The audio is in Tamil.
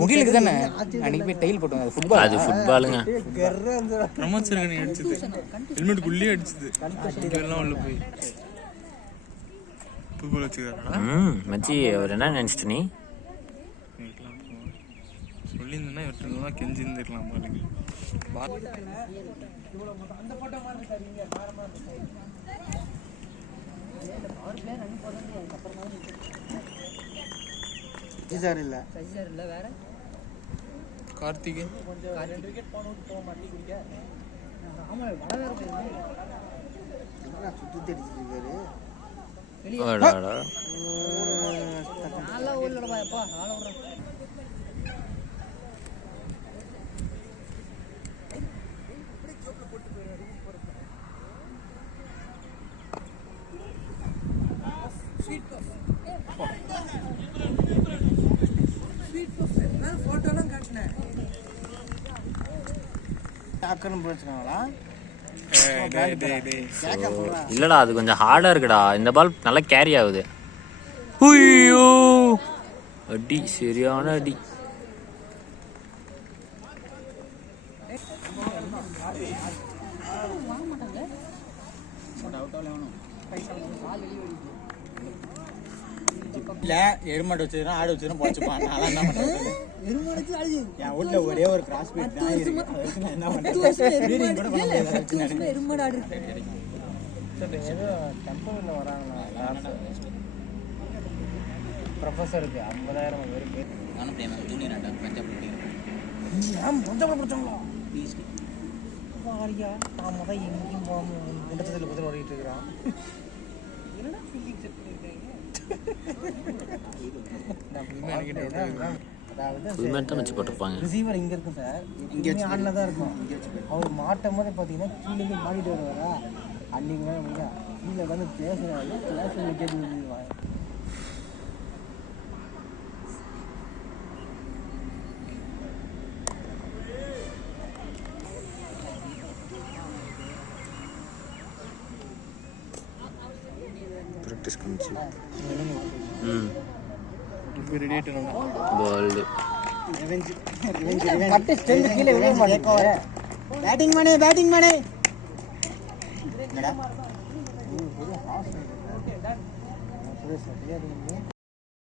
முடியலுக்கு தானே அன்னைக்கு போய் டைல் போட்டு ஃபுட்பால் அது ஃபுட்பாலுங்க. அடிச்சது ஹெல்மெட்டுக்குள்ளேயே அடிச்சது எல்லாம் உள்ள போய் ஃபுட்பால் வச்சுக்கிறாரா மச்சி அவர் என்ன நினைச்சிட்டு நீ சொல்லியிருந்தேன்னா இவர்கிட்ட கெஞ்சி இருந்துருக்கலாம் பாருங்க. கார்த்திகே இல்லடா அது கொஞ்சம் ஹார்டா இருக்குடா. இந்த பால் நல்லா கேரி ஆகுது. ஐயோ அடி சரியான அடி. இல்ல எருமாடு வச்சிருக்கோம் ஆடு வச்சிருக்கோம் போச்சுப்பான். நான் என்ன பண்றது? என் வீட்டுல ஒரே ஒரு கிராஸ் பீட் தான் இருக்கு. என்ன பண்றது? ஏதோ டெம்போல வராங்களா ப்ரொஃபஸருக்கு 50,000 பேருக்கு ஜூனியர் ஆண்டா பஞ்சாப் படிச்சாங்களா வாரியா நாம தான் எங்கேயும் முண்டத்தில் குதிரை ஓடிட்டு இருக்கிறான். ரிசீவர் இங்க இருக்கும் சார், இங்கே ஆன்ல தான் இருக்கும். அவர் மாட்டும் போது பார்த்தீங்கன்னா கீழே மாட்டிட்டு வருவாரா அன்னைக்கு கீழே வந்து பேசுறாரு கிளாஸ் கேட்டு வந்துடுவாங்க. பேட்டிங் பண்ணே